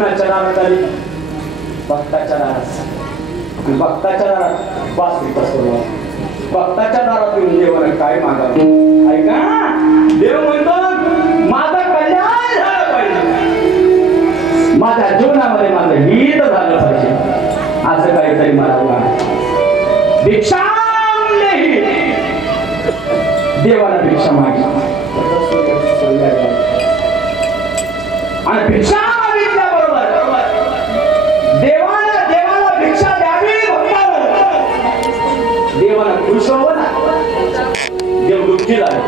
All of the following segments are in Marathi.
कुणाच्या दारात आली? भक्ताच्या दारात. भक्ताच्या दारात वास येत असतो. भक्ताच्या दारात येऊन देवाला काय मागावं? ऐका, देव म्हणतो माझं कल्याण झालं पाहिजे, माझ्या जीवनामध्ये माझं हित झालं पाहिजे, असं काहीतरी मला वाटतं. भिक्षा देवाला भिक्षा मागली आणि भिक्षा मागितल्याबरोबर देवाला भिक्षा द्यावी. देवाला खुश व्हावं ना. देव दुःखी झाले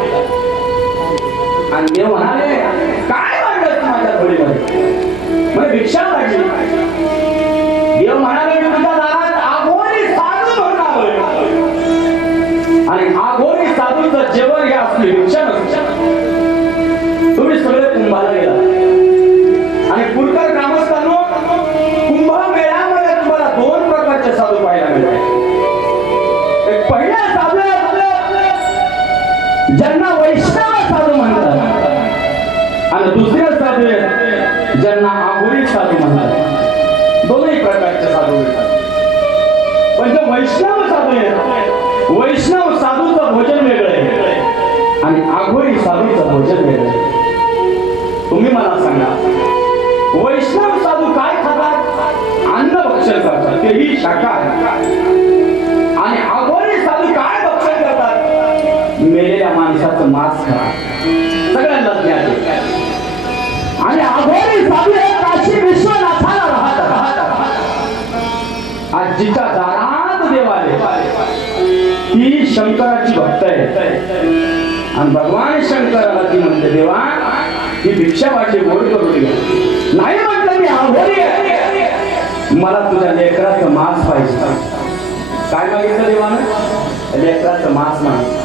आणि देव म्हणाले काय मागलं माझ्या थोडीमध्ये? म्हणजे भिक्षा मागली. देव म्हणाले की तुझ्या दारात आघोरी साधू म्हणून आणि आघोरी साधूचं जेवण हे असली भिक्षा नसते. तुम्ही सगळे कुंभाला गेला आणि पुरकर ग्रामस्थांनो, कुंभमेळ्यामध्ये तुम्हाला दोन प्रकारचे साधू पाहायला मिळतात. एक पहिला साधू ज्यांना वैष्णव साधू म्हणतात आणि दुसरे साधू ज्यांना आघोरी साधू म्हणतात. दोन्ही प्रकारचे साधू मिळतात. पण जो वैष्णव साधू आहे, वैष्णव साधूचं भोजन वेगळं आहे आणि आघोरी साधूचं भोजन वेगळं आहे. तुम्ही मला सांगा, वैष्णव साधू काय खातात? अन्न भक्षण करतात, तेही शाकाहारी. आणि आघोरी साधू काय भक्षण करतात? मेलेल्या माणसाचं मांस खातात. सगळ्यांना ज्ञान आहे. आणि आघोरी साधू हे काशी विश्वनाथाला राहतात. आजीच्या दारात देवाले ती शंकराची भक्त आहे आणि भगवान शंकराला ती म्हणते देवा ही भिक्षा वाटली गोड करून घ्या. नाही म्हटलं मी आघोरी आहे, मला तुझ्या लेकराचं मांस पाहिजे. काय मागितलं देवानं? लेकराचं मांस मागितलं.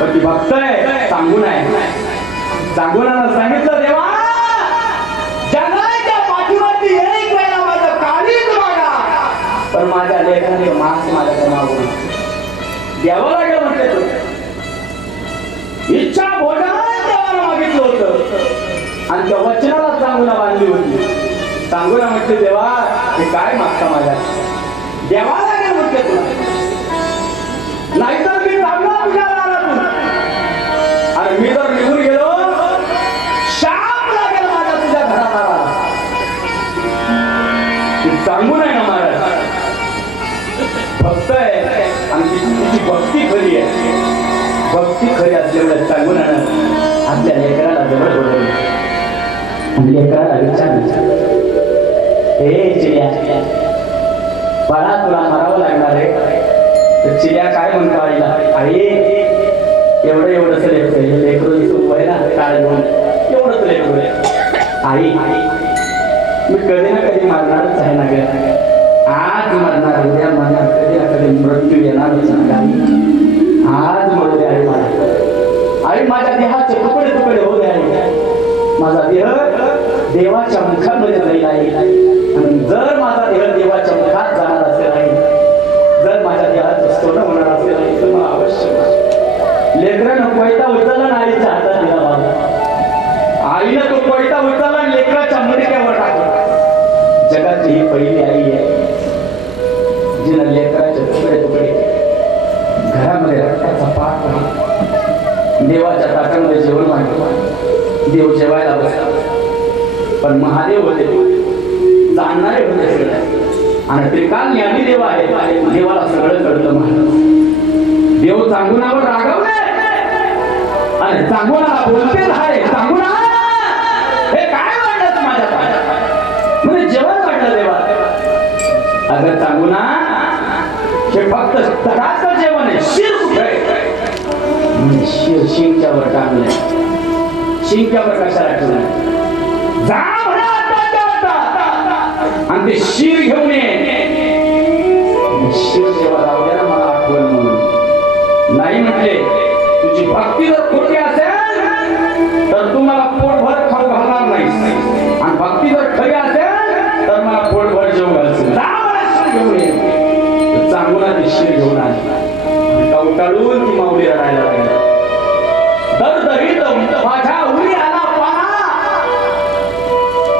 पण ती भक्त आहे, सांगून आहे. सांगूनाला सांगितलं देवा जगाच्या पाठीवरती एक वेळा माझं काळीज मागा, पण माझ्या लेकराने मांस माझ्याकडे मागून द्यावं लागलं. म्हटलं तू इच्छा भोजन देवाला मागितलं होतं आणि त्या वचनाला सांगूना बांधली होती. सांगूना म्हटले देवा हे काय मागता माझ्या? द्यावा लागेल म्हटलं तुला, नाहीतर मी चांगला तुझ्या दारातून आणि मी जर निघून गेलो शाप लागेल माझ्या तुझ्या घरादाराला. सांगू नाही ना महाराज. भक्त आहे आणि तिची भक्ती खरी आहे. भक्ती खरी असल्यामुळे सांगून आपल्या लेकराला जवळ बोलवलं आणि लेकराला विचारलं, हे चिड्या बाळा तुला मारावं लागणार आहे. तर चिड्या काय म्हणतो आईला? आई एवढं एवढंच लेकरू सुरू आहे ना, काळ घेऊन एवढंच लेकरू आहे. आई मी कधी ना कधी मारणारच आहे ना ग. आज मारणार, उद्या मारणार, कधी ना कधी मृत्यू येणारच नाही. आज म्हणू दे आई मला. आई माझ्या देहाचे तुकडे तुकडे होऊ दे आई. माझा देह देवाच्या मुखामध्ये जाईल आई. आणि जर माझा देह देवाच्या मुखात जाणार असेल आई, जर माझ्या देहाचं स्तोत्र होणार असेल आई, तर मला अवश्य लेकरानं कोयता उचलला आणि आईच्या हातात दिला. बाबा आईनं तो कोयता उचलला आणि लेकराच्या मडक्यावर टाकला. जगाची ही पहिली आई आहे जिनं लेकराचे तुकडे तुकडे घरामध्ये रक्ताचा पाठ देवाच्या ताटामध्ये जेवण मांडलं. देव जेवायला बसला, पण महादेव होते, जाणणारे होते सगळे आणि त्रिकाल ज्ञानी देव आहे. देवाला सगळं कळतं. महाराज देव चांगुनावर रागवले आणि चांगुनाला बोलते आहे. चांगुना हे काय वाटलं माझ्या पायात? म्हणजे जेवण वाटलं देवा. अगं चांगुना हे फक्त तडाचं जेवण आहे. शिर कुठे? शिर शिंक्यावर टांगलंय. शिंक्यावर कशाला ठेवलंय? जा आणि ते शिर घेऊन ये. शिर जेव्हा लावल्या ना मला आठवण म्हणून नाही म्हटले. तुझी भक्ती जर खोटी असेल तर तू मला पोटभर खाऊ घालणार नाही आणि भक्ती जर खरी असेल तर मला पोटभर जेवू घालशील. जा मला शिर घेऊन ये. चांगला ती शिर घेऊन आली. कवटाळून ती माऊली रडायला लागली. दरदरीत माझ्या उरी आला पाना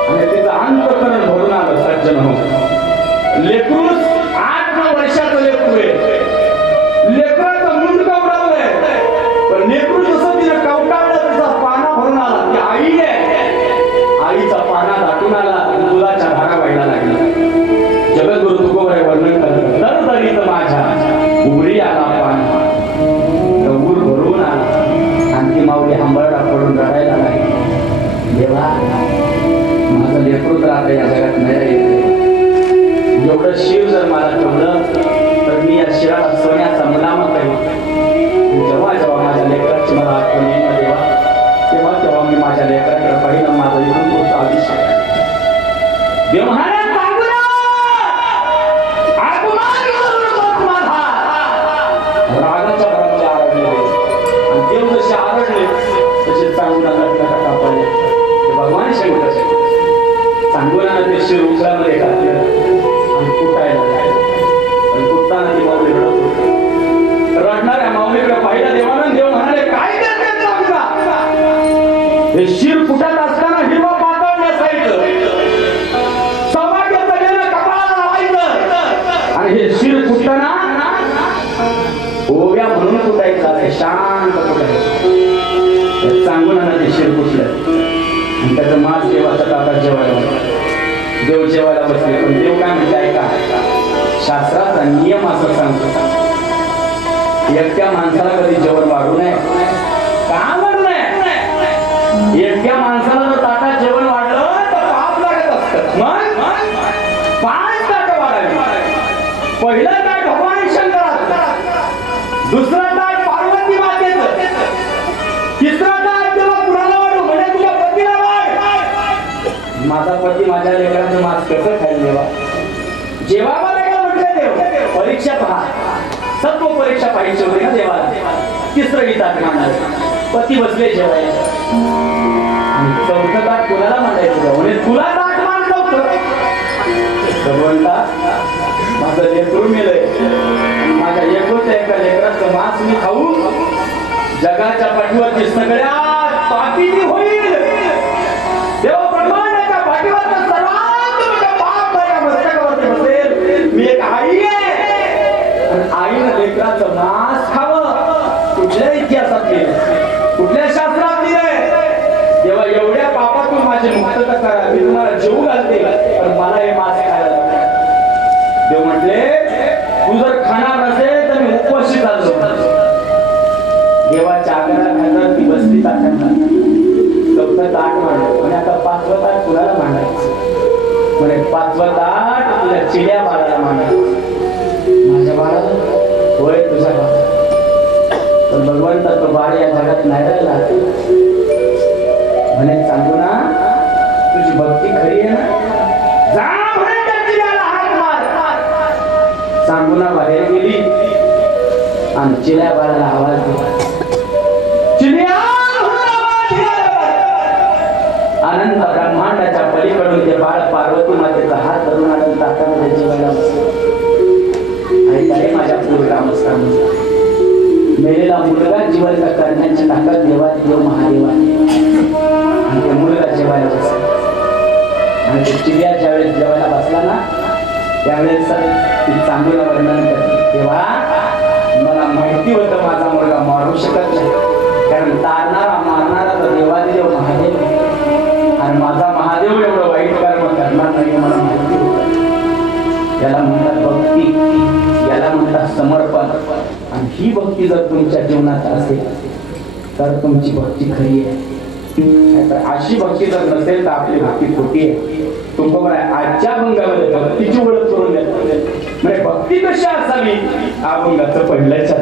आणि तिचा अंत लेकरू तर आपल्या या जगात नाही एवढं शिव जर मला ठेवलं तर मी या शिराला सोन्याचा मुलामा करेन. जेव्हा जेव्हा माझ्या लेकराची मला आठवण येईल देवा तेव्हा तेव्हा मी माझ्या लेकराकडे पाहिलं माझा इथून पुढचा आयुष्य देव म्हणाले रागाच्या भरामध्ये आरडले आणि देव जसे आरडले तसे चांगुणाला कापले ते भगवान शंकर चांगुणाला ते शिर उचलामध्ये घातले आणि कुटायला आणि कुटताना ती माऊली रडत होती. रडणाऱ्या माऊलीकडे पाहिला देवानं देव म्हणाले काय करते चांगुणा हे शिर कुटत असताना हिरवा पातळ नेसायचं सौभाग्याचं गेलं कपाळाला लावायचं आणि हे शिर कुटताना ओव्या म्हणून कुटायचं आहे शांत कुटायचं. चांगुणाला ते शिर कुटलं आणि त्याचं मास देवाचा ताटात जेवायला देव जेवायला बसले. पण देव काय म्हणते ऐका शास्त्राचा नियम असं सांगतो एकट्या माणसाला कधी जेवण वाढू नये. का वाढू नये? एकट्या माणसाला जर ताटात जेवण वाढलं तर पाप लागत असतं. मग 5 ताटं वाढावी. पहिलं ताट भगवान शंकराचं, दुसरं ताट पार्वती मातेचं, तिसरं ताट तेव्हा कुणाला वाढू म्हणजे तुझ्या पतीला वाढ. माझा पती माझ्या लेकराचं मास कसं खायला देवा जेव्हा मला काय म्हटलं देव परीक्षा पहा सत्व परीक्षा पाहिजे होती ना देवाला. तिसरं ही ताट मांडाल पती बसले जेवायला आणि चौथं ताट कुणाला मांडायचं म्हणजे तुला ताट मांडलं भगवंता माझं लेकरू मेलंय माझ्या लेकरूच्या एका लेकराचं मास मी खाऊ जगाच्या पाठीवरची सगळ्यात पापीची होईल. देव ब्रह्मांडाच्या पाठीवरचा सर्वात मोठा पाप माझ्या मस्तकावरती बसेल. मी एक आई आहे आणि आईनं लेकराचं मास खावं कुठल्या इतिहासात लिहिलं कुठल्या शास्त्रात लिहिलंय. तेव्हा एवढ्या पापातून माझी मुक्तता करा मी तुम्हाला जेवू घालते पण मला हे मास खायला लागतं. देव म्हटले तू जर खाणार नसेल तर मी उपवासी चाललो. देवाच्या आग्रहानंतर ती बसली ताटात. चौथं ताट मांडलं म्हणजे आता 5वं ताट कुणाला मांडायचं म्हणजे 5वं ताट तुझ्या चिड्या बाळाला मांडायचं. माझ्या बाळाला होय तुझ्या बाळाला. पण भगवंता तो बाळ या जगात नाही राहिला म्हणे सांगू ना तुझी भक्ती खरी आहे ना जा म्हणे त्या चिड्याला हात मार. सांगू ना बाहेर गेली आणि चिड्या बाळाला आवाज दिला अनंत ब्रह्मांडाच्या पलीकडून ते बाळ पार्वती मातेचा हात धरून आणून ताटामध्ये जेवायला आणि माझ्या पूर्वग्रामस्था मेलेला मुलगा जिवंत करण्याची ताकद देवात देव महादेवा आणि ते मुलगा जेवायला बसला आणि ते चिडिया ज्यावेळेस जेवायला बसला ना त्यावेळेस ती चांगलं वर्णन करते तेव्हा मला माहिती होतं माझा मुलगा मारू शकत नाही कारण तारणारा मारणारा तर देवादेव महादेव आणि माझा महादेव एवढं वाईट कर्म करणार नाही मला माहिती होतं. याला म्हणतात भक्ती याला म्हणतात समर्पण आणि ही भक्ती जर तुमच्या जीवनात असेल तर तुमची भक्ती खरी आहे. अशी भक्ती जर नसेल तर आपली भक्ती खोटी आहे. तुमचं आजच्या अभंगामध्ये भक्तीची ओळख करून देतात म्हणजे भक्ती कशी असावी अभंगाचं पहिल्याच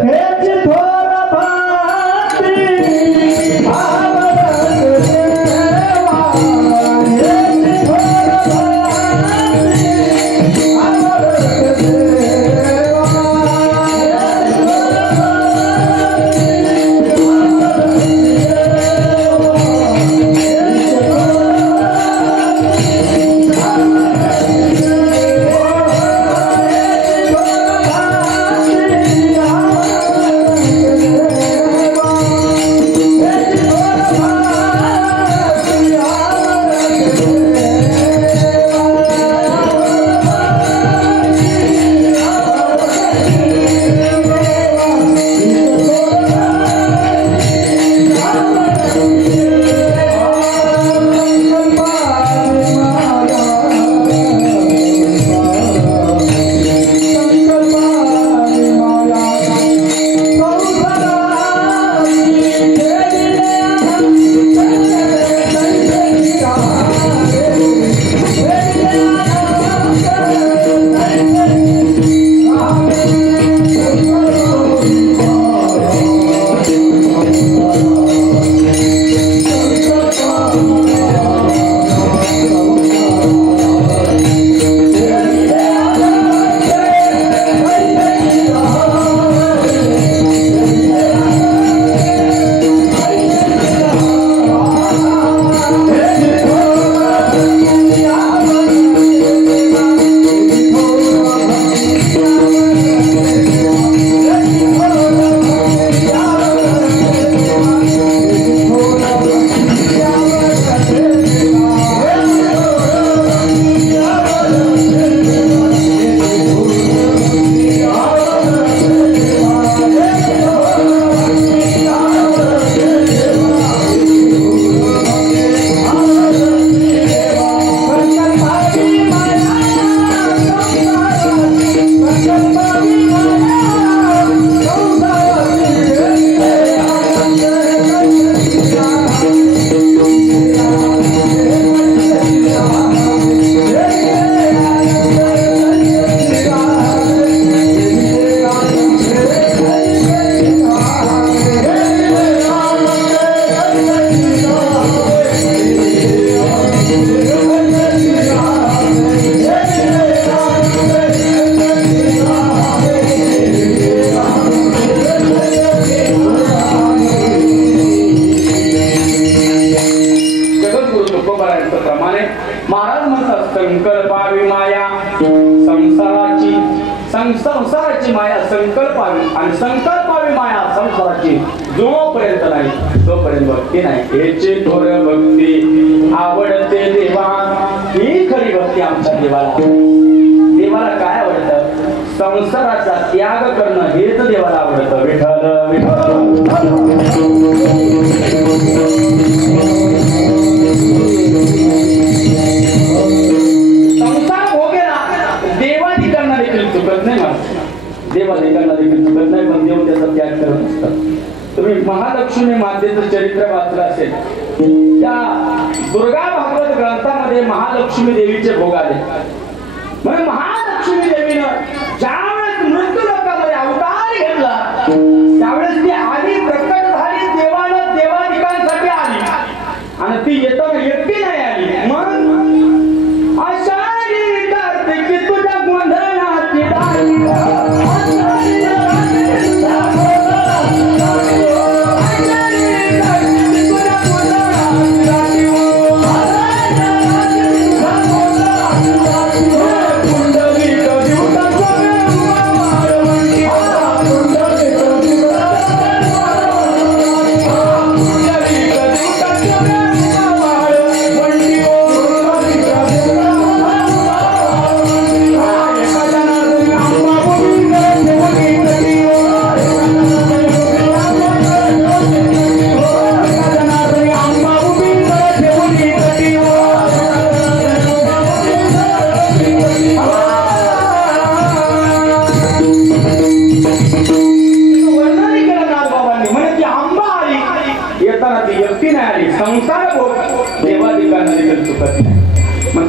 संकल्पावी माया संसाराची माया संकल्पावी आणि संकल्पावी माया संसाराची जोपर्यंत नाही तोपर्यंत भक्ती नाही. हेचे थोर भक्ती आवडते देवा, ही खरी भक्ती आमच्या देवाला काय आवडतं? संसाराचा त्याग करणं हेच देवाला आवडतं. विठ्ठल विठ्ठल संसार भोगेला देवाधिकांना देखील चुकत नाही. देवाधिकांना देखील चुकत नाही, पण देव त्याचा त्याग करत असतात. तुम्ही महालक्ष्मी मातेचं चरित्र वाचलं असेल, त्या दुर्गा भागवत ग्रंथामध्ये महालक्ष्मी देवीचे भोग आले. म्हणजे महालक्ष्मी देवीनं ज्यावेळेस मृत्यू लोकांमध्ये अवतार घेतला त्यावेळेस ती आली, प्रकट झाली, देवानं देवाधिकांसाठी आली आणि ती येताना एकटी नाही आली. मग आषाढी कार्तिकी तुझ्या गोंधळाची दारी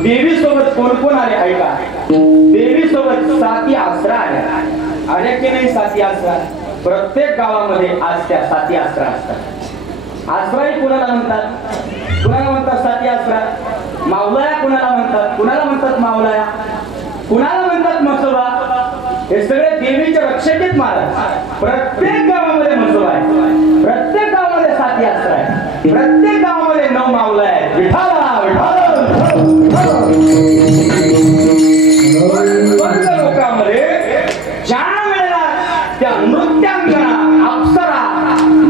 देवी सोबत कोण कोण आले ऐका. देवी सोबत साती आसरा आल्या. आल्या की नाही साती आसरा? प्रत्येक गावामध्ये आज त्या साती आसरा असतात. आसराही कुणाला म्हणतात? कुणाला म्हणतात साती आसरा? मावलाया कुणाला म्हणतात? कुणाला म्हणतात मावलाया? कुणाला म्हणतात म्हसोबा? हे सगळे देवीचे रक्षकीत महाराज. प्रत्येक गावामध्ये म्हसोबा आहे, प्रत्येक गावामध्ये साती आसरा आहे, प्रत्येक गावामध्ये 9 मावला आहे. विठाला लोकांमध्ये ज्या वेळेला त्या नृत्यांगना अप्सरा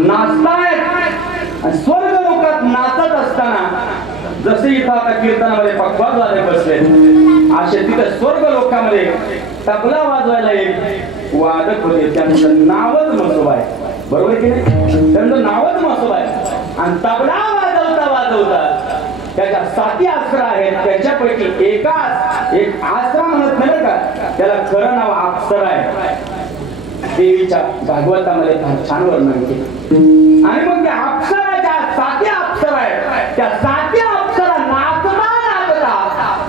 नाचतायत, स्वर्ग लोकात नाचत असताना जसे इथं आता कीर्तनामध्ये पखवाज वाजत बसले असे तिथे स्वर्ग लोकांमध्ये तबला वाजवायला एक वादक होते. त्यांचं नावच म्हसोबा आहे. बरोबर की नाही? त्यांचं नावच म्हसोबा आहे. आणि तबला वाजवता वाजवता त्याच्या साती आसरा आहेत. त्याच्यापैकी एक आसरा म्हणत नाही का, त्याला खरं नाव अप्सरा आहे. देवीच्या भागवतामध्ये छान वर्णन केलं. आणि मग त्या अप्सराच्या साती अप्सरा आहेत, त्या साती अप्सरा नाचता नाचता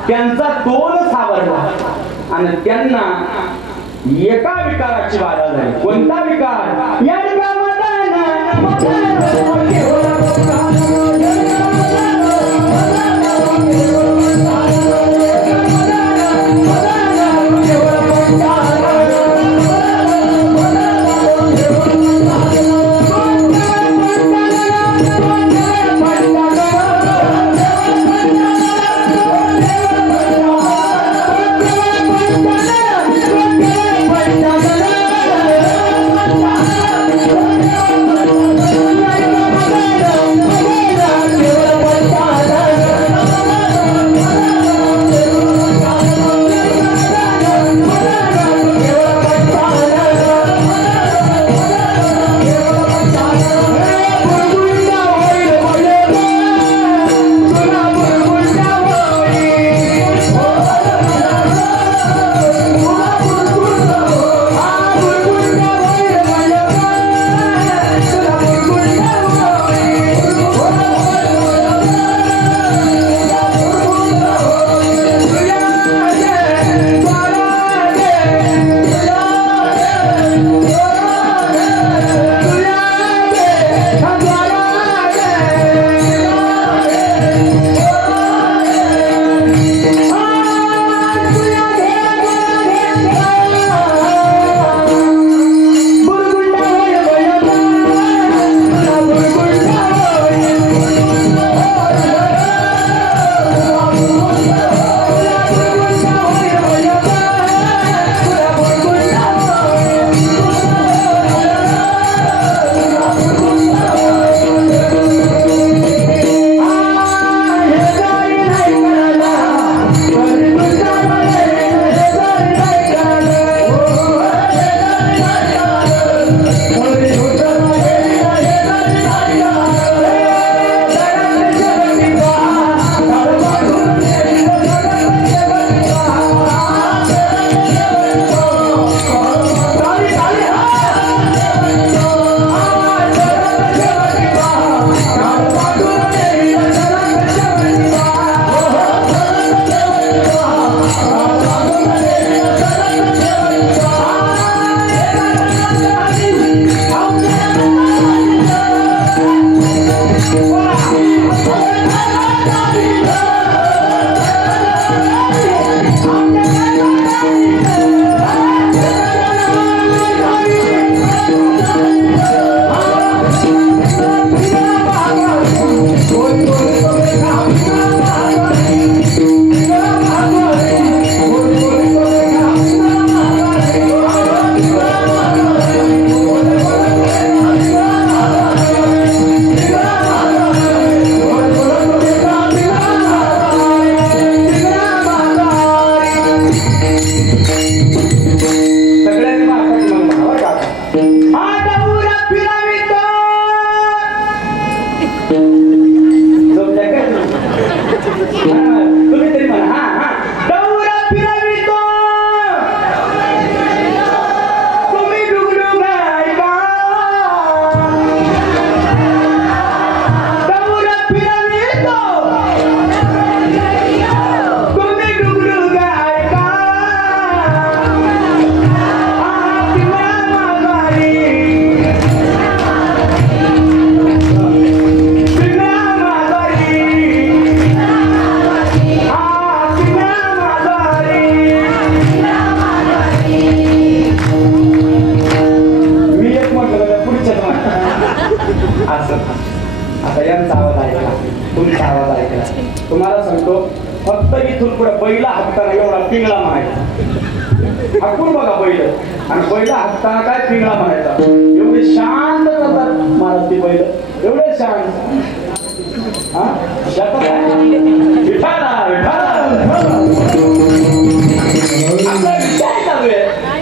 त्यांचा तोल सावरला आणि त्यांना एका विकाराची बाधा झाली. कोणता विकार? या तुम्हाला सांगतो फक्त इथून पुढे बैला हाकताना एवढा पिंगळा म्हणायचा. हाकून बघा बैल आणि बैला हाकताना काय पिंगळा म्हणायचा. एवढे शांत जातात महाराज ते बैल, एवढे शांत.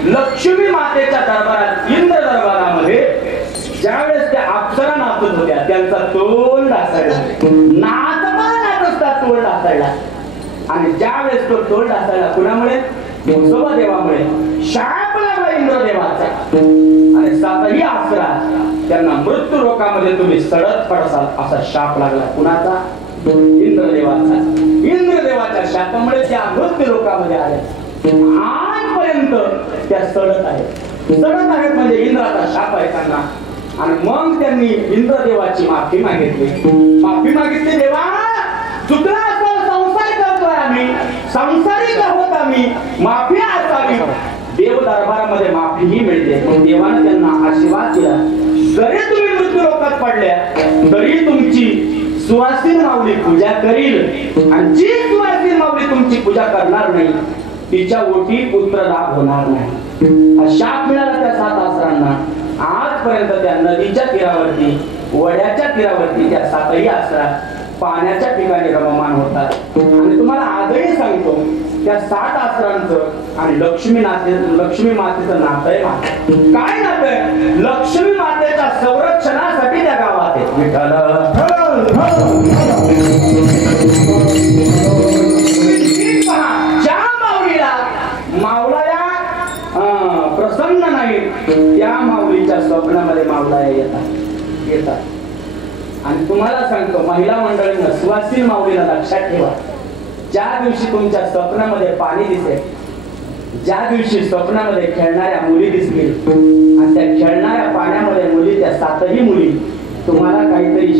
लक्ष्मी मातेच्या दरबारात, इंद्र दरबारामध्ये ज्यावेळेस त्या अप्सरा नाचत होत्या त्यांचा तोल ढासळला. नाचता तोल ढासळला. आणि ज्यावेळेस तो तोल ढासळला कुणामुळे? म्हसोबा देवामुळे. शाप लागला इंद्रदेवाचा. आणि सातही अप्सरा त्यांना मृत्यू लोकामध्ये तुम्ही सडत पडसाल असा शाप लागला. कुणाचा? इंद्रदेवाचा. इंद्रदेवाच्या शापामुळे त्या मृत्यू लोकामध्ये आल्या. आजपर्यंत त्या सडत आहेत. सडत आहेत म्हणजे इंद्राचा शाप आहे त्यांना. आणि मग त्यांनी इंद्रदेवाची माफी मागितली. माफी मागितली, देवा चुकला असं संसार करतोय आम्ही, संसारिक आहोत आम्ही, माफी असावी. देव दरबारामध्ये माफीही मिळते. पण देवाने त्यांना आशीर्वाद दिला, जरी तुम्ही मृत्यू लोकात पडल्या तरी तुमची सुवासिनी माऊली पूजा करील. आणि जी सुवासिनी माऊली तुमची पूजा करणार नाही तिच्या ओटी पुत्रलाभ होणार नाही. हा शाप मिळाला त्या 7 आसरांना. आजपर्यंत त्या नदीच्या तीरावरती, वड्याच्या तीरावरती त्या 7ही आसरा पाण्याच्या ठिकाणी रममान होतात. आणि तुम्हाला आजही सांगतो त्या 7 आसरांचं आणि लक्ष्मी मातेचं नातं आहे. काय नातं आहे? लक्ष्मी मातेच्या संरक्षणासाठी त्या गावात आहे. ज्या माऊला प्रसन्न नाही त्या माऊलीच्या स्वप्नामध्ये माऊला येतात. आणि तुम्हाला सांगतो महिला मंडळींना, सुवासिनी माऊलीला लक्षात ठेवा, ज्या दिवशी तुमच्या स्वप्नामध्ये पाणी दिसेल, ज्या दिवशी स्वप्नामध्ये खेळणाऱ्या मुली दिसतील आणि त्या खेळणाऱ्या पाण्यामध्ये मुली, त्या 7ही मुली तुम्हाला काहीतरी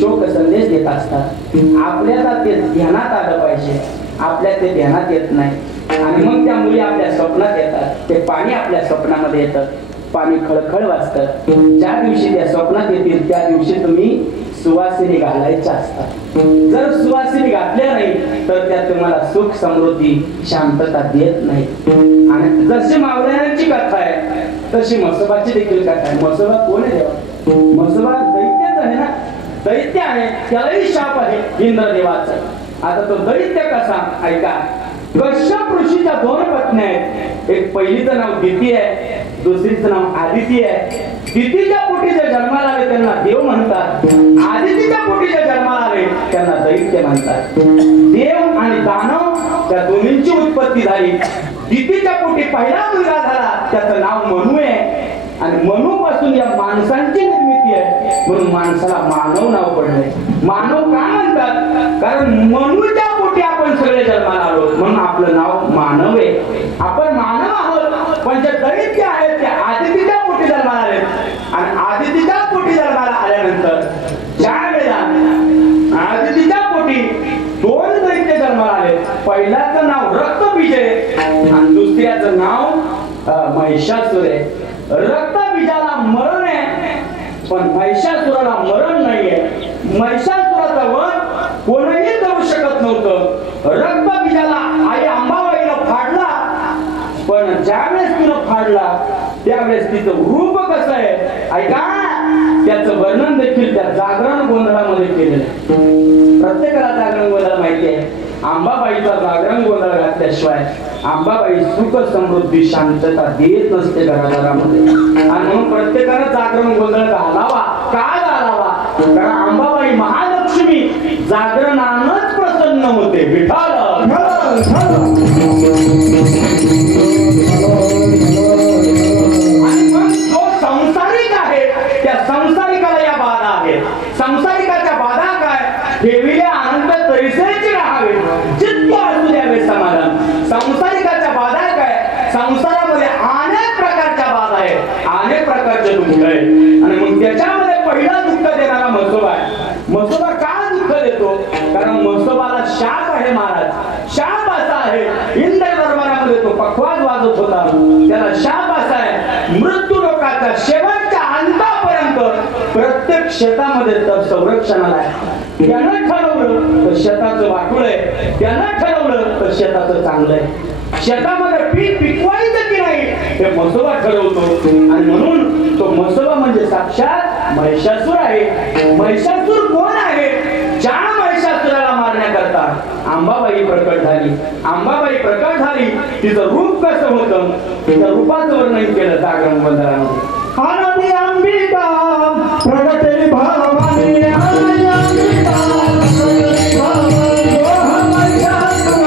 शोक संदेश देत असतात. आपल्याला ते ध्यानात आलं पाहिजे. आपल्या ते ध्यानात येत नाही. आणि मग त्या मुली आपल्या स्वप्नात येतात. ते पाणी आपल्या स्वप्नामध्ये येतं. पाणी खळखळ वाजतं. ज्या दिवशी त्या स्वप्नात येतील त्या दिवशी तुम्ही सुवासिनी घालायच्या असतात. जर सुवासिनी घातल्या नाही तर त्या तुम्हाला सुख समृद्धी शांतता देत नाही. आणि जशी मावळ्यांची कथा आहे तशी म्हसोबाची देखील कथा आहे. म्हसोबा कोण आहे देवा? म्हसोबा दैत्यच आहे ना. दैत्य आहे, त्यालाही शाप आहे इंद्रदेवाचा. आता तो दैत्य कसा? ऐका. कश्यप ऋषीच्या 2 पत्नी आहेत. एक पहिलीचं नाव दिती आहे, दुसरीचं नाव आदिती आहे. दितीच्या पोटी जे जन्माला आले त्यांना देव म्हणतात. आदितीच्या पोटी जे जन्माला आले त्यांना दैत्य म्हणतात. देव आणि दानव त्या दोन्हींची उत्पत्ती झाली. दितीच्या पोटी पहिला मुलगा झाला, त्याचं नाव मनू आहे. आणि मनू पासून या माणसांची निर्मिती आहे, म्हणून माणसाला मानव नाव पडलंय. मानव का म्हणतात? कारण मनूच्या पोटी आपण सगळे जन्माला आलो म्हणून आपलं नाव मानव आहे. आपण मानव आहोत, पण जे दैत्य आहेत ते आदितीच्या पोटी जन्माला आले. आणि आदितीच्या पोटी जन्माला आल्यानंतर ज्या वेळेला आदितीच्या पोटी 2 दैत्य जन्माला आले. पहिल्याचं नाव रक्तबीज आहे आणि दुसऱ्याचं नाव महिषासुर आहे. रक्तबीजाला मरण आहे पण महिषासुराला मरण नाहीये. महिषासुराचा वध कोणीही करू शकत नव्हतं. रक्तबीजाला आई अंबाबाईनं फाडला, पण ज्यावेळेस तिनं फाडला त्यावेळेस तिचं रूप कसं आहे ऐका. त्याचं वर्णन देखील त्या जागरण गोंधळामध्ये केलेलं आहे. प्रत्येकाला जागरण गोंधळ माहिती आहे. अंबाबाईचा जागरण गोंधळ घातल्याशिवाय अंबाबाई सुख समृद्धी शांतता देत नसते घराघरामध्ये. आणि म्हणून प्रत्येकानं जागरण गोंधळ घालावा. का घालावा? कारण अंबाबाई महालक्ष्मी जागरणानंच प्रसन्न होते. विठाल आणि मग जो संसारिक आहे त्या संसारिकाला या बाधा आहेत. संसारिकाच्या बाधा काय? ठेविल्या आनंद तैसेची राहावे, चित्त असू द्यावे समाधान. संसारिकाच्या बाधा काय? संसारामध्ये अनेक प्रकारच्या बाधा आहेत, अनेक प्रकारचे दुःख आहे. आणि मग त्याच्यामध्ये पहिला दुःख देणारा म्हसोबा आहे. म्हसोबा का दुःख देतो? कारण म्हसोबाला शाप आहे महाराज. शाप असा आहे, इंद्र दरबारामध्ये तो पखवाज वाजत होता, त्याला शाप असा आहे, मृत्यू लोकाचा शेवटच्या अंतापर्यंत प्रत्येक शेतामध्ये तर संरक्षणाला आहे. त्यानं ठरवलं तर शेताचं वाटोळ आहे, त्यानं ठरवलं तर शेताचं चांगलं आहे. शेतामध्ये पीक पिकवायचं की नाही हे म्हसोबा ठरवतो. आणि म्हणून तो म्हसोबा म्हणजे साक्षात महिषासूर आहे. महिषासूर कोण आहे? ज्या महिषासुराला मारण्याकरता अंबाबाई प्रकट झाली. अंबाबाई प्रकट झाली, तिचं रूप कसं होतं, तिचं रूपाचं वर्णन केलं जागरण बंधारामध्ये. आनंदी अंबिका प्रगटे भवानी, आनंदी अंबिका प्रगटे भवानी, ओह महिषासुर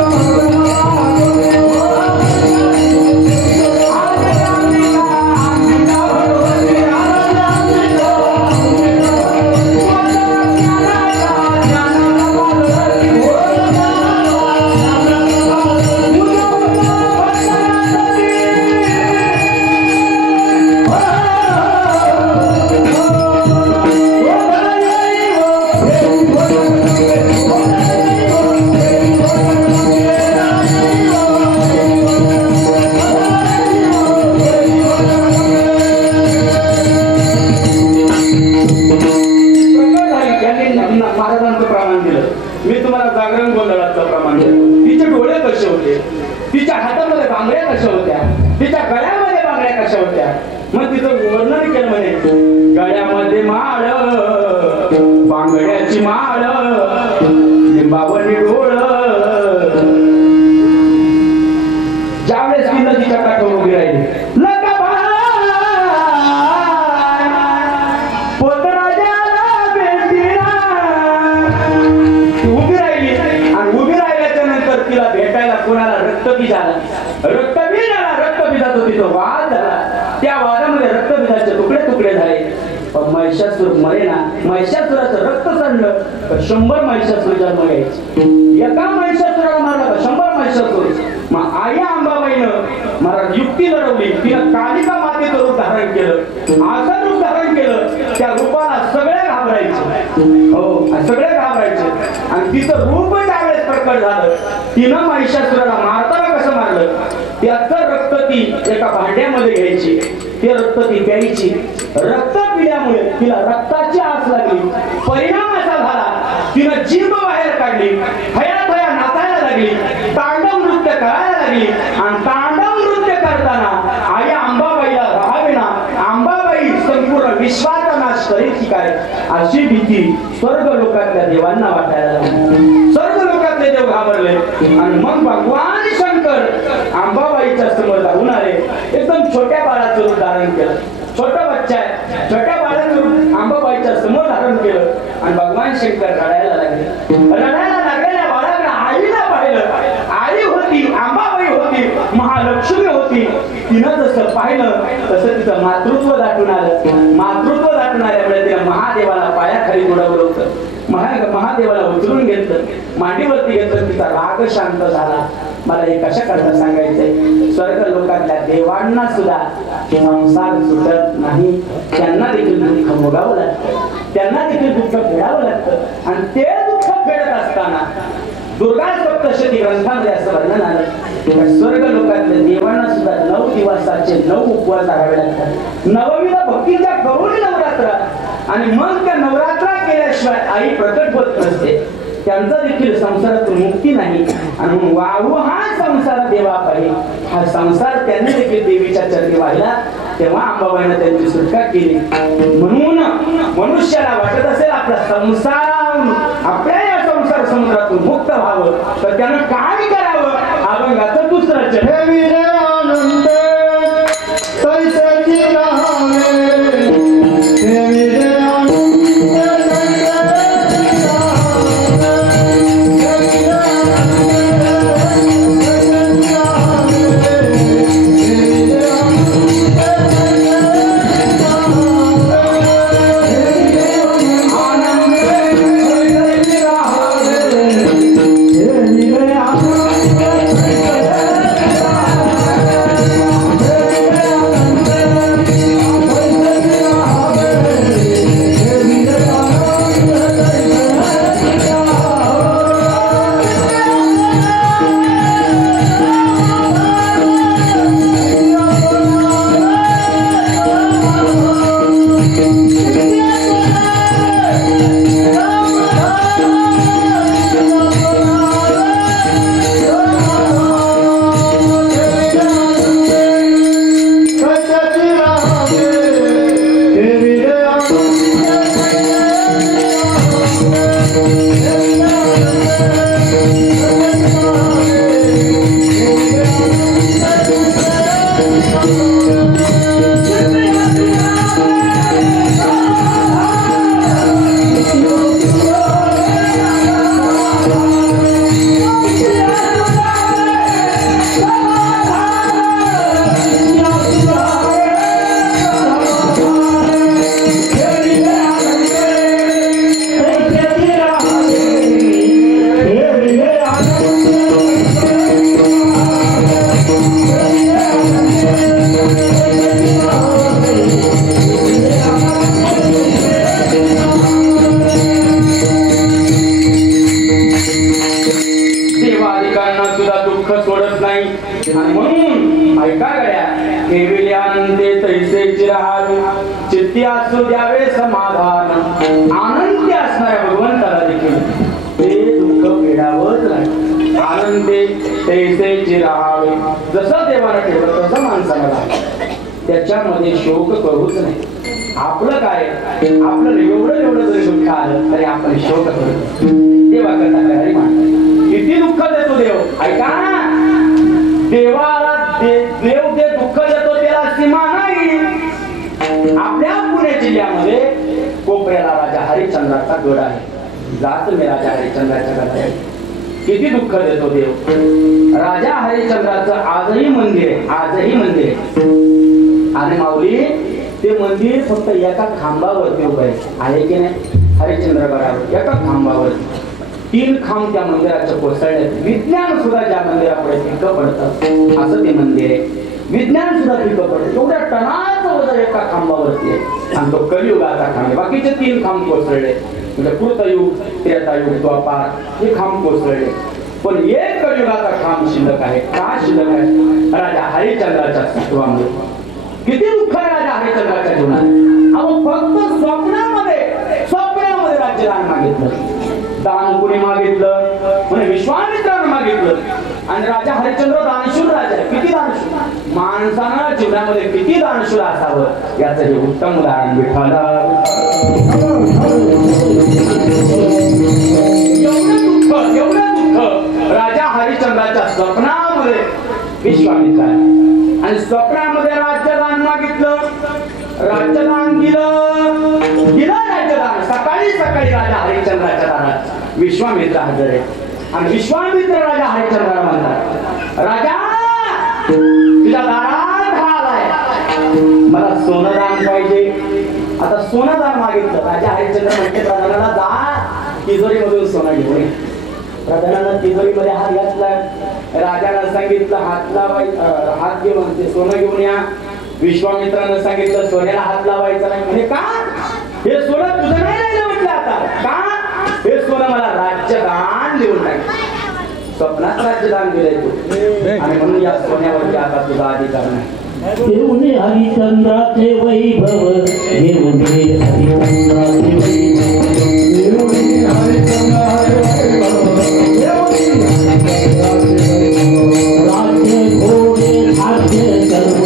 तिच्या हातामध्ये बांगड्या कशा होत्या, तिच्या गळ्यामध्ये बांगड्या कशा होत्या. मग तिचं वर्णन केलं म्हणे, गळ्यामध्ये माळ, बांगड्याची माळ, लिंबावणी डोळ. ज्यावेळेस ती नदीच्या काठावर उभी राहिली, उभी राहिली आणि उभी राहिल्याच्या नंतर तिला भेटायला कोणाला रक्तबीज झाला. रक्तबीजाचा तिथं वाद झाला. त्या वादामध्ये रक्तबीजाचे तुकडे तुकडे झाले. पण महिषासूर मरेना. महिषासुराचं रक्त सांडलं तर 100 महिषासूर जन्म घ्यायचे. एका महिषासुराला मारला तर 100 महिषासूर. मग आई अंबाबाईनं महाराज युक्ती लढवली. तिनं कालिका मातेचं रूप धारण केलं, असं रूप धारण केलं त्या रूपाला सगळे घाबरायचे. हो, सगळे घाबरायचे. आणि तिचं रूप त्यावेळेस प्रकट झालं. तिनं महिषासुराला मारताना कसं मारलं, त्याचं रक्त ती एका भांड्यामध्ये घ्यायची, ते रक्त ती प्यायची. रक्त पिल्यामुळे तिला रक्ताची आस लागली. परिणाम असा झाला, तिनं जीभ बाहेर काढली, थया नाचायला लागली, तांडव नृत्य करायला लागली. आणि तांडव नृत्य करताना आई अंबाबाईला राहावेना, अंबाबाई संपूर्ण विश्वाचा नाश करेल की काय अशी भीती स्वर्ग लोकातल्या देवांना वाटायला लागली. स्वर्ग लोकातले देव घाबरले. आणि मग भगवान शंकर अंबाबाईच्या समोर जाऊन आले. एकदम छोट्या बाळाचं रूप धारण केलं. छोटा बच्चा आहे, छोट्या बाळाचं रूप अंबाबाईच्या समोर धारण केलं. आणि भगवान शंकर रडायला लागले. रडायला लागलेल्या बाळाकडे आईला पाहिलं. आई होती, अंबाबाई होती, महालक्ष्मी होती. तिनं जसं पाहिलं तसं तिचं मातृत्व दाटून आलं. मातृत्व दाटून आल्यामुळे तिनं महादेवाला पायाखाली बुडवलं होतं. महादेवाला उचलून घेतलं, मांडीवरती घेतलं. तिचा राग शांत झाला. मला हे कशा करता सांगायचंय, स्वर्ग लोकातल्या देवांना सुद्धा संसार सुटत नाही. त्यांना देखील दुःख भोगावं लागतं, त्यांना देखील दुःख फेडावं लागतं. आणि ते दुःख फेडत असताना दुर्गा सप्तशती ग्रंथामध्ये असं वर्णन आलं, स्वर्ग लोकातल्या देवांना सुद्धा 9 दिवसाचे 9 उपवास धरावे लागतात. नववीला भक्तीच्या करून नवरात्र. आणि मग त्या नवरात्रा केल्याशिवाय आई प्रकट होत नसते. त्यांचा देखील संसारातून मुक्ती नाही. आणि वाहू हा संसार देवा पाहिजे. हा संसार त्यांनी देखील देवीच्या चरणी वाहिला. तेव्हा अंबाबाईने त्यांची सुटका केली. म्हणून मनुष्याला वाटत असेल आपला संसार, आपल्या या संसार समुद्रातून मुक्त व्हावं तर त्यानं काय करावं, अभंगाचं दुसरं चरण. Yeah. नाही. आणि म्हणून ऐका गड्या, केविल्यानंदे तैसेची राहावी, चित्ती असू द्यावे समाधान. आनंदी असणाऱ्या भगवंताला देखील ते दुःख फेडावंच नाही. आनंदे तैसेची राहावे, जसं देवाला ठेवलं तसं माणसाला लागलं. त्याच्यामध्ये शोक करूच नाही. आपलं काय, आपलं एवढं जरी दुःख आलं तरी आपण शोक करतो. देवा करता काय मान किती दुःख देतो देव. ऐका, देवाला देव जे दुःख देतो त्याला सीमा नाही. आपल्या पुणे जिल्ह्यामध्ये कोपऱ्याला राजा हरिश्चंद्राचा गड आहे. जात मी राजा हरिश्चंद्राच्या गडाला किती दुःख देतो देव. राजा हरिश्चंद्राचं आजही मंदिर आहे, आजही मंदिर आहे. आणि माऊली ते मंदिर फक्त एका खांबावरती उभं आहे की नाही. हरिश्चंद्र गडावर एका खांबावर 3 खांब त्या मंदिराचे कोसळले. विज्ञान सुद्धा ज्या मंदिरापुढे फिकं पडतं असं ते मंदिर आहे. विज्ञान सुद्धा फिकं पडतं. एवढ्या टनाचं वजन एका खांबावरती आहे. आणि तो कलियुगाचा खांब. बाकीचे 3 खांब कोसळले, म्हणजे कृतयुग, त्रेतायुग, द्वापार हे खांब कोसळले. पण एक कलियुगाचा खांब शिल्लक आहे. का शिल्लक आहे? राजा हरिश्चंद्राच्या अस्तित्वामुळे. किती दुःख आहे राजा हरिश्चंद्राच्या जीवनात. अहो फक्त स्वप्नामध्ये राज्यदान मागितलं. दान कुणी मागितलं? म्हणजे विश्वामित्रानं मागितलं. आणि राजा हरिश्चंद्र दानशूर राजा आहे. किती दानशूर. माणसानं जीवनामध्ये किती दानशूर असावं याचं हे उत्तम उदाहरण विठ्ठला. एवढं दुःख राजा हरिश्चंद्राच्या स्वप्नामध्ये विश्वामित्र आहे. आणि स्वप्नामध्ये राज्यदान मागितलं, राज्यदान दिलं राज्यदान. सकाळी राजा हरिश्चंद्राच्या दारात विश्वामित्र हजर आहे. आणि विश्वामित्र राजा हरिश्चंद्राला म्हणतात, राजा तुझ्या दारात आलाय, मला सोनदान पाहिजे. आता सोनदान मागितलं. राजा हरिश्चंद्र म्हणते प्रधानाला जा तिजोरीमधून सोनं घेऊन ये. प्रधानानं तिजोरीमध्ये हात घातला. राजाला सांगितलं हात घेऊन ते सोनं घेऊन या. विश्वामित्रानं सांगितलं सोन्याला हात लावायचा नाही. म्हणे का? हे सोनं तुझं नाही म्हटलं. आता का? हे सोनं मला राज्यदान देऊन टाक. स्वप्नात राज्यदान दिलंय तू, आणि म्हणून या सोन्यावरती आता तुझा अधिकार नाही. घेऊन हरिश्चंद्राचे वैभव, घेऊन हरिश्चंद्राचे वैभव, घेऊन हरिश्चंद्राचे वैभव, राज्य घोडे भाग्य सर्व,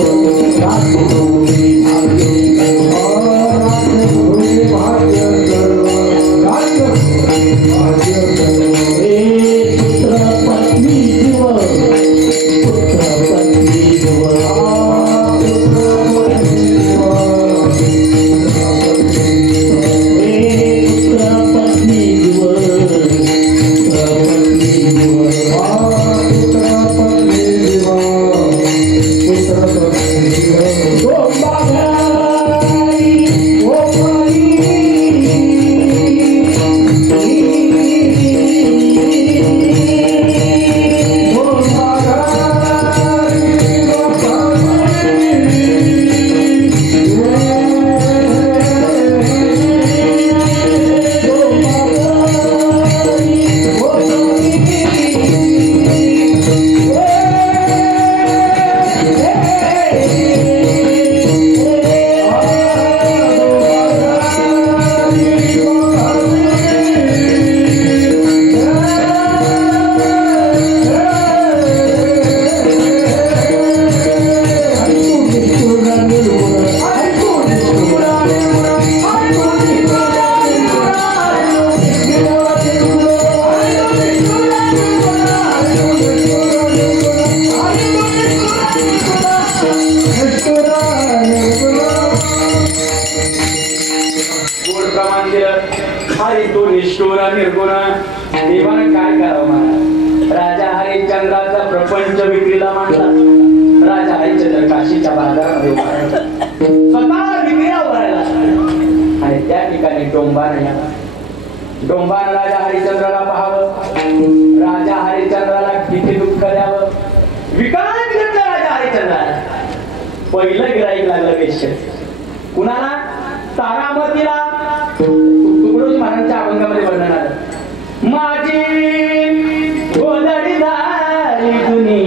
राज्य घोडे भाग्य सर्व, राज्य घोडे भाग्य सर्व, राज्य भाग्य सर्व. हे पुत्र पत्नी जीव, पुत्र पत्नी जीव, देवानं काय करावं. राजा हरिश्चंद्राचा प्रपंच विक्रीला मांडला. राजा हरिश्चंद्र काशीच्या बाजारामध्ये स्वतः विक्रीला उभारायला. आणि त्या ठिकाणी डोंबानं राजा हरिश्चंद्राला पाहावं. राजा हरिश्चंद्राला किती दुःख द्यावं. विकायला घेतलं राजा हरिश्चंद्राला. पहिलं गिराईक लागलं वेश्य. कुणाला? तारामतीला. तुकडोजी महाराजांच्या अभंगामध्ये वर्णन आलं. माझी गोदडी झाली दुनी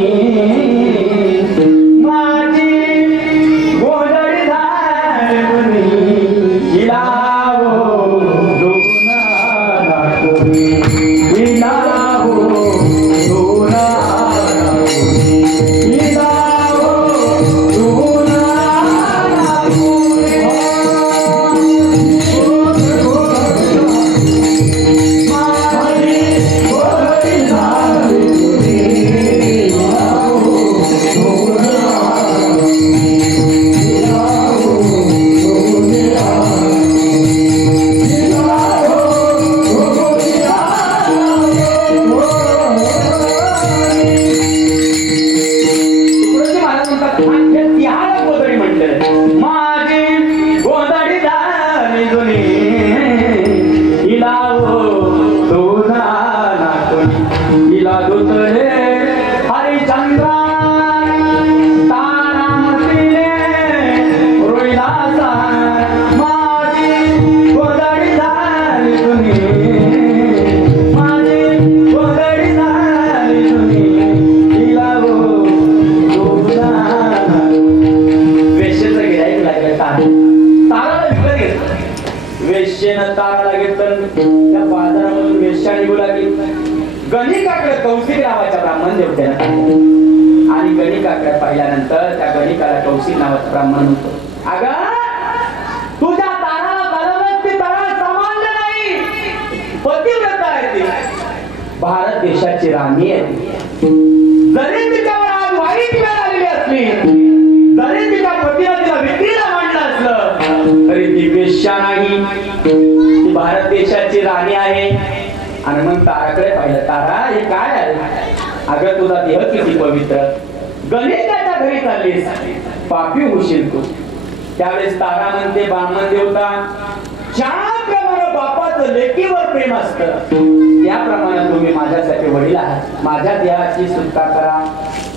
त्यानं ताराला घेतलं. त्या बाजारामधून वेश्या निघू लागली. गणिकाकडे कौशिक नावाच्या ब्राह्मण देवतेला आणि गणिकाकडे पाहिल्यानंतर त्या गणिकाला कौशिक नावाचा ब्राह्मण म्हणतो, अगं तुझ्या ताराला चालवलं ती तारा सामान्य नाही, पतिव्रता आहे ती, भारत देशाची राणी आहे. जरी तिच्यावर आज वाईट वेळ आलेली असली, जरी तिच्या पतीला तिला विक्रीला मांडलं असलं तरी ती वेश्या नाही, ती भारत देशाची राणी आहे. आणि मग ताराकडे पाहिलं, तारा हे काय आहे? अगं तुझा देह किती पवित्र, गणिताच्या घरी चाललीस, पापी होशील तू. त्यावेळेस तारा म्हणते, ब्राह्मण देवता, ज्याप्रमाणे बापाचं लेकीवर प्रेम असतं त्याप्रमाणे तुम्ही माझ्यासाठी वडील आहात, माझ्या देहाची सुटका करा.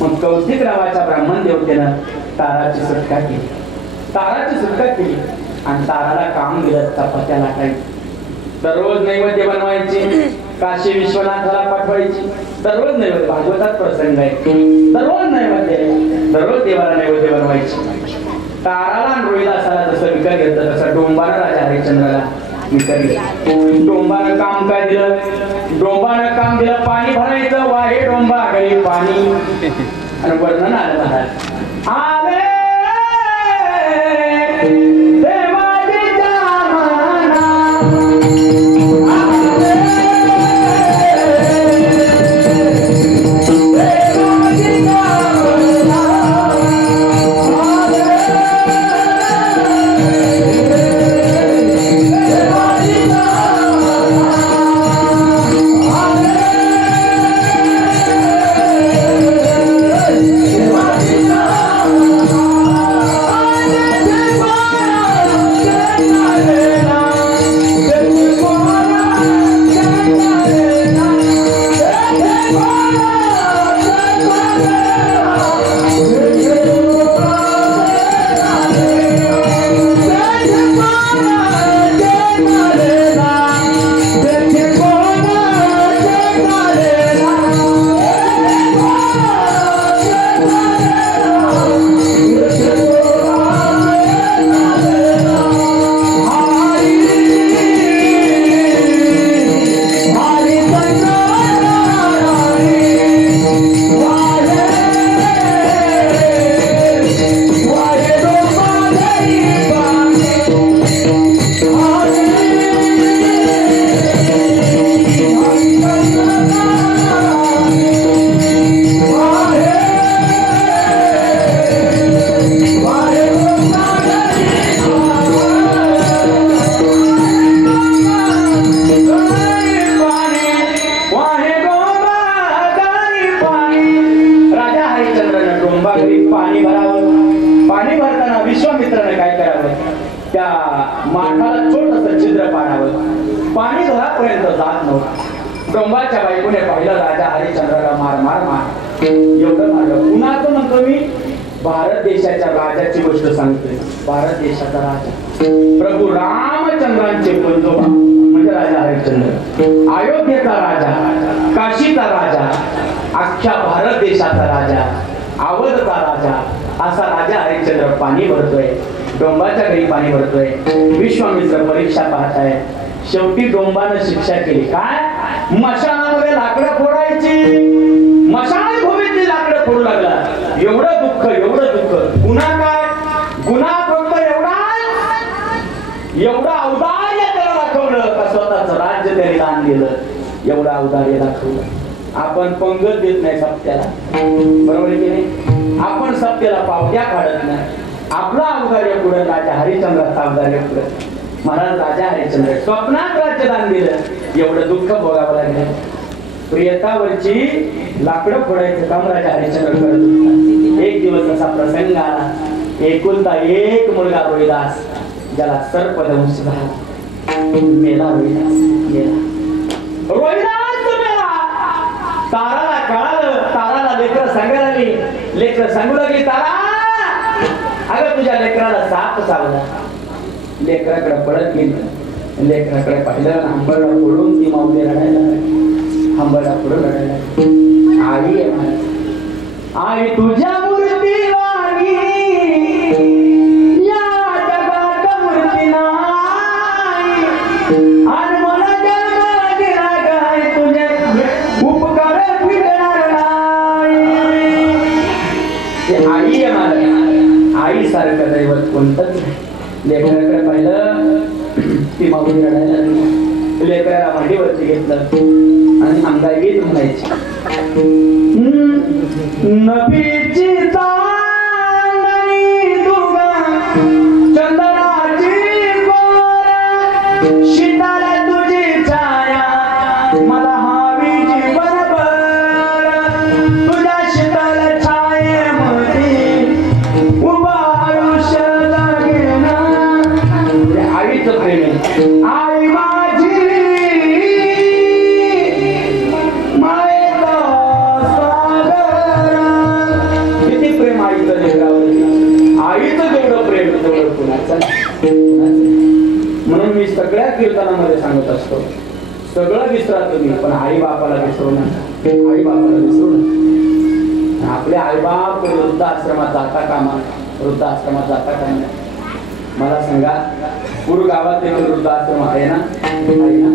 मग कौशिक नावाच्या ब्राह्मण देवतेनं ताराची सुटका केली. ताराची सुटका केली आणि ताराला काम दिलं चपात्या लाटायची. दररोज नैवेद्य बनवायचे, काशी विश्वनाथाला पाठवायची. दररोज नैवेद्य, भागवतात प्रसंग आहे, दररोज नैवेद्य, दररोज देवाला नैवेद्य बनवायचे. ताराला आणि रोहिला असाला जसं विकत घेतलं तसं डोंबानं राजा हरिश्चंद्राला विकत घेतलं. डोंबानं काम काय दिलं? डोंबानं काम दिलं पाणी भरायचं. वाहे डोंबा गळी पाणी. आणि वर्णन आलं महाराज, आले डोंबाच्या बायकोने पाहिलं राजा हरिश्चंद्राला मार मार मार एवढं मारलं. पुन्हा तो म्हणतो मी भारत देशाच्या राजाची गोष्ट सांगतोय. भारत देशाचा राजा प्रभू रामचंद्रांचे बंधुबा म्हणजे राजा हरिश्चंद्र, अयोध्येचा राजा, काशीचा राजा, अख्ख्या भारत देशाचा राजा, अवधचा राजा, असा राजा हरिश्चंद्र पाणी भरतोय. डोंबाच्या घरी पाणी भरतोय. विश्वामित्र परीक्षा पाहताय. शेवटी डोंबानं शिक्षा केली. काय? मशानामध्ये लाकडं फोडायची, मशानभूमीची लाकडं फोडू लागला. एवढं दुःख, एवढं दुःख. गुन्हा काय? गुन्हा फक्त एवढं औदार्य त्याला दाखवलं का स्वतःच राज्य त्याने दान दिलं. एवढं औदार्य दाखवलं. आपण पंगत देत नाही सत्याला, बरोबर आहे की नाही? आपण सत्याला पावत्या काढत नाही. आपला औदार्य पुढे राजा हरिश्चंद्राचा औदार्य पुढे. महाराज राजा हरिश्चंद्र स्वप्नात राज्यदान दिलं. एवढं दुःख भोगावं लागलं. प्रियतावरची लाकडं फोडायचं काम राजा हरिश्चंद्र करत होता. एक दिवस असा प्रसंग आला. एकुलता एक मुलगा रोहिदास, ज्याला सर्पदंश झाला. मेला रोहिदास, मेला रोहिदास मेला. ताराला कळालं. ताराला लेकरं सांगायला लागली. लेकरं सांगू लागली, तारा अगं तुझ्या लेकराला साप चावला. लेकराकडे पडत गेली. लेकराकडे पाहिलं, हंबरडा फोडून ती माऊली रडायला लागली. हंबरडा फोडून रडायला लागली. आई आहे, आई तुझ्या मूर्तीवाणी या जगात मूर्ती नाही. ते आई आहे मला, आई सारखं दैवत कोणतंच नाही. लेकराकडे पाहिलं ती माऊली रडायला लागली. लेकराला मांडीवरती घेतलं आणि अंगाईत म्हणायची, नबीची चांदणी दुगा चंद्राची कोर, शीतल तुझी छाया मला हवी जीवनभर, तुझ्या शीतल छायेमध्ये उभा आयुष्य लागेन. आईचं प्रेम आहे. आई माझी मायेचा सागर. किती प्रेम आईचं लेकरावर. आईचं जेवढं प्रेम तेवढं कुणाचं म्हणून मी सगळ्या कीर्तनामध्ये सांगत असतो, सगळं विसरा तुम्ही पण आई बापाला विसरू नका. आई बापाला विसरू नका. आपले आईबाप वृद्धाश्रमात जाता कामा, वृद्धाश्रमात जाता कामा. मला सांगा पूर्व गावात एक वृद्धाश्रम आहे ना, आहे ना?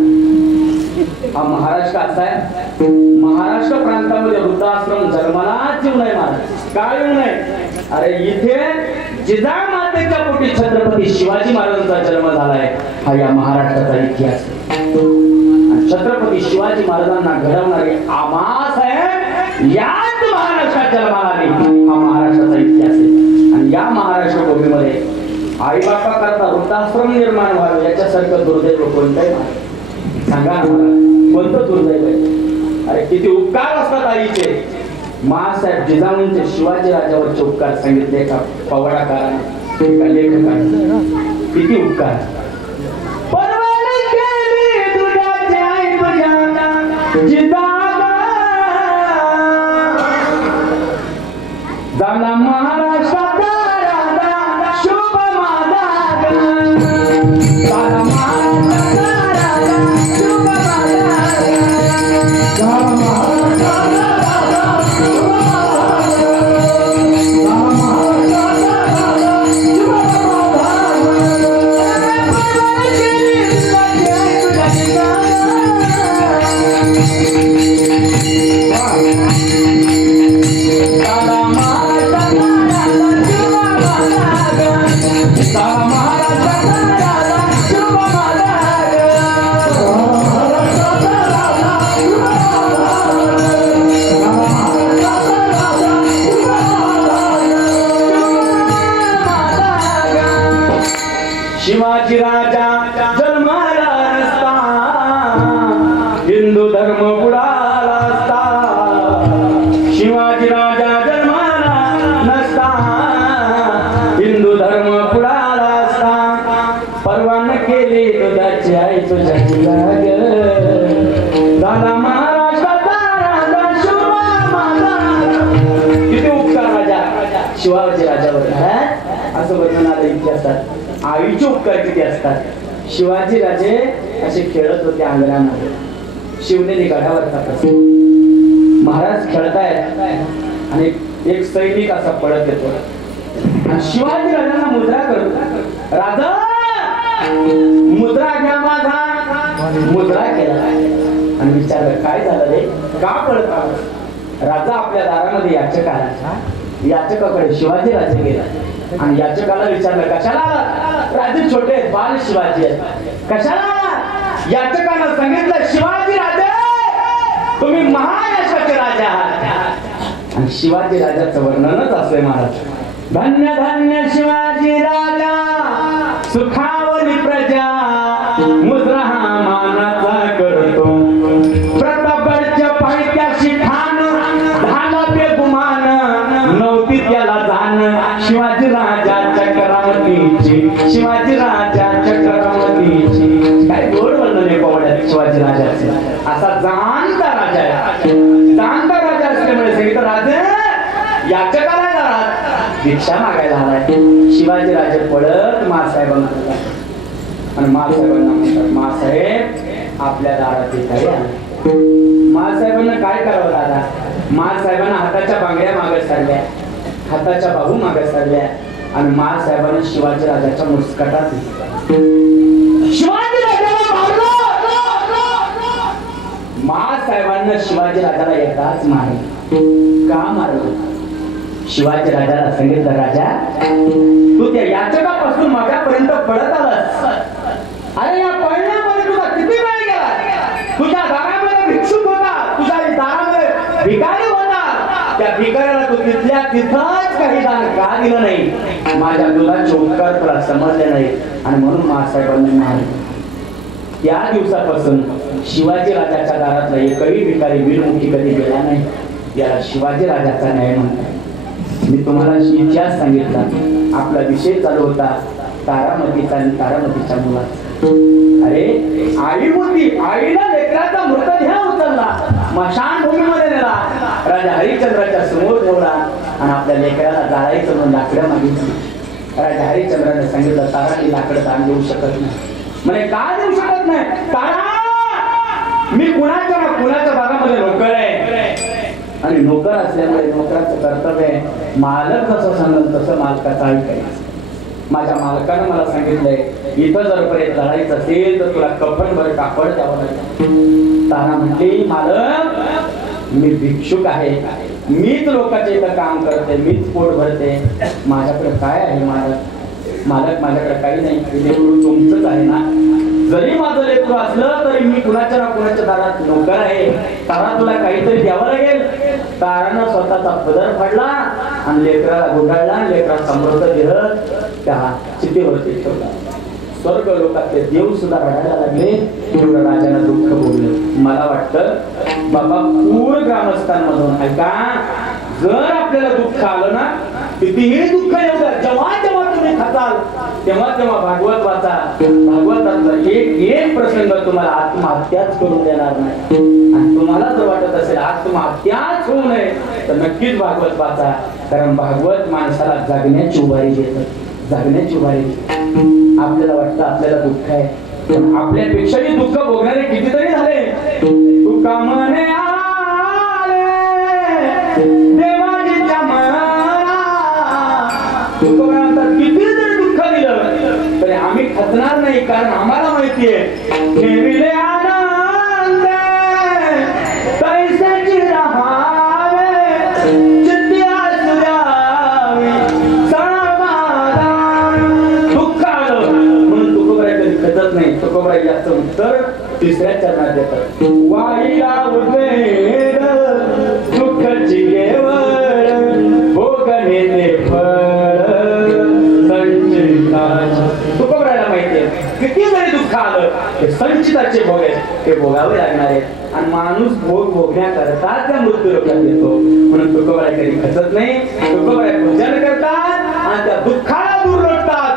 हा महाराष्ट्र असा आहे, महाराष्ट्र प्रांतामध्ये वृद्धाश्रम जन्मालाच येऊ नये महाराज. काय येऊ नये? अरे इथे जिजामातेच्या पोटी छत्रपती शिवाजी महाराजांचा जन्म झालाय. हा या महाराष्ट्राचा इतिहास. छत्रपती शिवाजी महाराजांना घडवणारे आमासाहेब याच महाराष्ट्रात जन्माला आले. हा महाराष्ट्राचा इतिहास आहे. आणि या महाराष्ट्र भूमीमध्ये आई बापा करता वृद्धाश्रम निर्माण व्हावे याच्यासारखं दुर्दैव कोणतंही नाही. सांगा मला कोणतं दुर्दैव आहे? अरे किती उपकार असतात आईचे. महासाहेब जिजाऊंचे शिवाजी राजावरचे उपकार सांगितले एका पवाडाकाराने, एका लेखकाने. किती उपकार. झाला महाराष्ट्राचा राजा शुभ माझा, झाला महाराष्ट्राचा राजा शुभ माझा, झाला महाराष्ट्राचा राजा शुभ माझा, झाला महाराष्ट्राचा राजा शुभ शिवाजी राजा जन्माला नसता हिंदू धर्म बुडाला असता. शिवाजी राजा जन्माला नसता हिंदू धर्म बुडाला असता. परवान केली दुधाची आई तुझ्या जिजाग, झाला महाराष्ट्राचा राजा शुभ माझा. किती उपकार राजा शिवाजी राजावर. असं वर्णन आलं इतिहासात. आईचे उपकार किती असतात. शिवाजी राजे असे खेळत होते अंगणामध्ये. शिवनेरी गडावरचा प्रसंग. महाराज खेळतायत आणि एक सैनिक असा पळत येतो आणि शिवाजी राजांना मुद्रा करतो. राजा मुद्रा घ्या माझा. मुद्रा केला आणि विचारलं काय झालं रे, का पळत आहोत? राजा आपल्या दारामध्ये याचक आला. याचकाकडे शिवाजी राजे गेला आणि याचकाला विचारलं कशाला? राजे छोटे आहेत, बाल शिवाजी आहेत. कशाला? याचकानं सांगितलं शिवाजी राजे तुम्ही महाराष्ट्राचे राजा आहात. आणि शिवाजी राजाचं वर्णनच असंय महाराज. धन्य धन्य शिवाजी राजा सुखावली प्रजा, मुद्रा हा मानाचा करतो. प्रतापगडच्या पायथ्याशी ठाण झाला बेगुमान, नव्हती त्याला जाण शिवाजी राजा चक्रवर्तीची, शिवाजी राजा चक्रवर्तीची. काय गोड वर्णन आहे पवड्यात शिवाजी राजाचे. असा जाणता राजा आहे. जाणता राजा असल्यामुळे सांगितलं राजे याचकाला दारात भिक्षा मागायला आलाय. शिवाजी राजे पळत मासाहेबांना आणि मासाहेबांना म्हणतात मासाहेब आपल्या दारात भिकारी आला. मासाहेबांना काय करावं दादा? मासाहेबांना हाताच्या बांगड्या मागत चालल्या, हाताच्या बाहू मागत चालल्या आणि मासाहेबांना शिवाजी राजाच्या मुस्कटात शिवाजी राजाला मारलं. मासाहेबांना शिवाजी राजाला एकदाच मारलं. का मारलं? शिवाजी राजाला सांगितलं, राजा तू त्या याचकापासून माझ्यापर्यंत पडत आलास. अरे या पळण्यामध्ये तुझा किती वेळ गेला. तुझ्या दारामध्ये भिक्षुक होता, तुझ्या दारामध्ये भिकारी होता. त्या भिकाऱ्याला तू तिथल्या तिथंच काही दान का दिलं नाही. माझ्या मुलाचे उपकार तुला समजले नाही आणि म्हणून महासाहेबांनी मारले. त्या दिवसापासून शिवाजी राजाच्या दारातला एकही भिकारी वीरमुखी कधी गेला नाही. याला शिवाजी राजाचा न्याय म्हणतात. मी तुम्हाला इतिहास सांगितला. आपला विषय चालू होता तारामतीचा आणि तारामतीच्या मुलाचा. अरे आई होती, आईला लेकराचा मृतदेह उचलला, स्मशानभूमीमध्ये नेला, राजा हरिश्चंद्राच्या समोर ठेवला आणि आपल्या लेकराला जाळायचं म्हणून लाकडं मागितली. राजा हरिश्चंद्राने सांगितलं, ताराने लाकडं दान देऊ शकत नाही. म्हणे का देऊ शकत नाही. तारा मी कुणाच्या भागामध्ये नोकर आहे आणि नोकर असल्यामुळे नोकराचं कर्तव्य आहे मालक जसं सांगेल तसं मालकाचं ऐकायचं. माझ्या मालकानं मला सांगितलंय इथं जर पर्यंत लढायचं असेल तर तुला कफनभर कापड द्यावं लागेल. तारा म्हटली, मालक मी भिक्षुक आहे, मीच लोकांच्या इथं काम करते, मीच पोट भरते, माझ्याकडे काय आहे मालक माझ्याकडे काही नाही. लेकरू तुमचंच आहे ना. जरी माझं लेकरू असलं तरी मी कुणाच्या ना कुणाच्या दारात नोकर आहे. तारा तुला काहीतरी द्यावं लागेल. तारानं स्वतःचा पदर फाडला आणि लेकराला गुंडाळला. लेकराचा मृतदेह त्या चितेवरती ठेवला. स्वर्ग लोकातले देव सुद्धा रडायला लागले. एवढं राजाला दुःख भोगलं. मला वाटतं बाबा पूर ग्रामस्थांमधून ऐका, जर आपल्याला दुःख आलं ना, कितीही दुःख येऊ, जेव्हा तुम्ही खाताल तेव्हा भागवत वाचा. भागवतातला एक प्रसंग तुम्हाला आत्महत्याच करून देणार नाही. आणि तुम्हाला जर वाटत असेल आत्महत्याच होऊ नये तर नक्कीच भागवत वाचा. कारण भागवत माणसाला जगण्याची उभारी देतं, जगण्याची उभारी. आपल्याला वाटतं आपल्याला दुःख आहे, पण आपल्यापेक्षाही दुःख भोगणारे कितीतरी झाले. तुका म्हणे आले देवाजीच्या मना, तुकोबरांतर किती जरी दुःख दिलं तरी आम्ही खचणार नाही. कारण आम्हाला माहितीये ठेविले आनंद तैसेची राहावे, चित्ती असू द्यावी समाधान. दुःख आलं म्हणून तुकोबरा कधी खचत नाही. तुकोबरा याचं उत्तर तिसऱ्या चरणात देतात. वाईला उद्वेग दुःखाची केवळ भोगणे ते फळ संचिताचे. तुकोबराला माहितीये किती जरी दुःख आलं ते संचिताचे भोग आहेत, ते भोगावे लागणार आहेत. आणि माणूस भोग भोगण्याकरता त्या मृत्यू लोकात येतो. म्हणून तुकोबरा कधी खचत नाही. तुकोबरा पूजन करतात आणि त्या दुःखाला दूर लोटतात.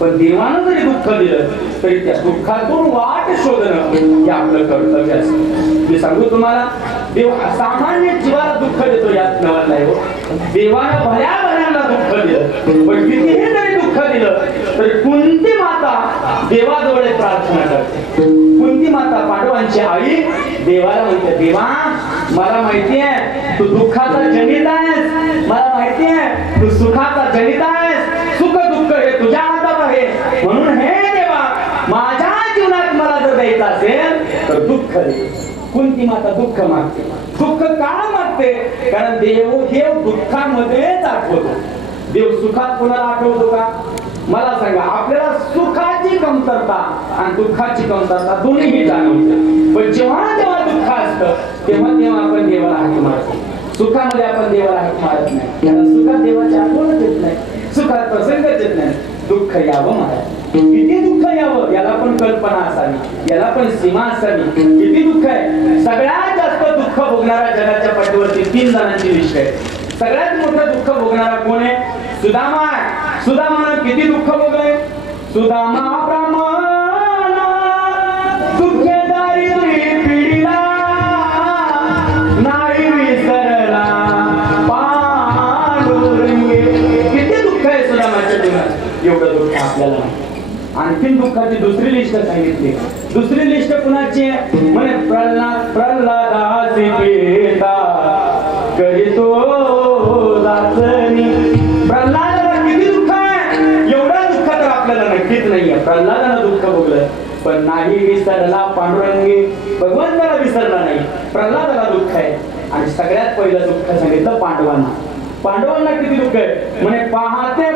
पण देवानं जरी दुःख दिलं तरी त्या दुःखातून वाट शोधणं हे आपलं कर्तव्य असतं. मी सांगू तुम्हाला, देव सामान्य जीवाला दुःख देतो यात नवल नाही हो. देवानं भल्या भल्यांना दुःख दिलं, पण कितीही जरी दुःख दिलं तरी कुंती माता देवाजवळ प्रार्थना करते. कुंती माता पांडवांची आई देवाला म्हणते, देवा मला माहिती आहे तू दुःखाचा जनित आहेस, मला माहिती आहे तू सुखाचा जनित आहेस, सुख दुःख हे तुझ्या हातात आहे. म्हणून हे देवा माझ्या जीवनात मला जर द्यायचं असेल तर दुःख दे. कुंती माता दुःख मागते. दुःख का मागते? कारण देव दुःखामध्येच आठवतो. देव सुखात कोणाला आठवतो का? मला सांगा, आपल्याला सुखाची कमतरता आणि दुःखाची कमतरता दोन्हीही जाणवते. पण जेव्हा जेव्हा दुःख असतं तेव्हा तेव्हा आपण देवाला हाक मारतो. सुखामध्ये आपण देवाला हाक मारत नाही, कारण सुखात देवाची आठवणच येत नाही. सुखात प्रसंगच येत नाही. दुःख यावं महाराज, किती दुःख यावं याला पण कल्पना असावी, याला पण सीमा असावी. किती दुःख आहे. सगळ्यात जास्त दुःख भोगणारा जगाच्या पाठीवरती 3 जणांची लिस्ट आहे. सगळ्यात मोठं दुःख भोगणारा कोण आहे? सुदामा आहे. सुदामानं किती दुःख भोगलंय? सुदामा ब्राह्मण दुःखेदारी पिढीला नाही विसरला पांडुरंगे. किती दुःख आहे सुदामाच्या जीवनात, एवढं दुःख आपल्याला नाही. आणखीन दुःखाची दुसरी लिस्ट सांगितली. दुसरी लिस्ट कुणाची आहे? म्हणे प्रल्हादासी पिता करीतो दासनी. प्रल्हादाला किती दुःख आहे? एवढं दुःख तर आपल्याला नक्कीच नाहीये. प्रल्हादानं दुःख भोगलं पण नाही विसरला पांडुरंगे. भगवंताला विसरला नाही, प्रल्हादाला दुःख आहे. आणि सगळ्यात पहिलं दुःख सांगितलं पांडवांना. पांडवांना किती दुःख आहे? म्हणे पाहते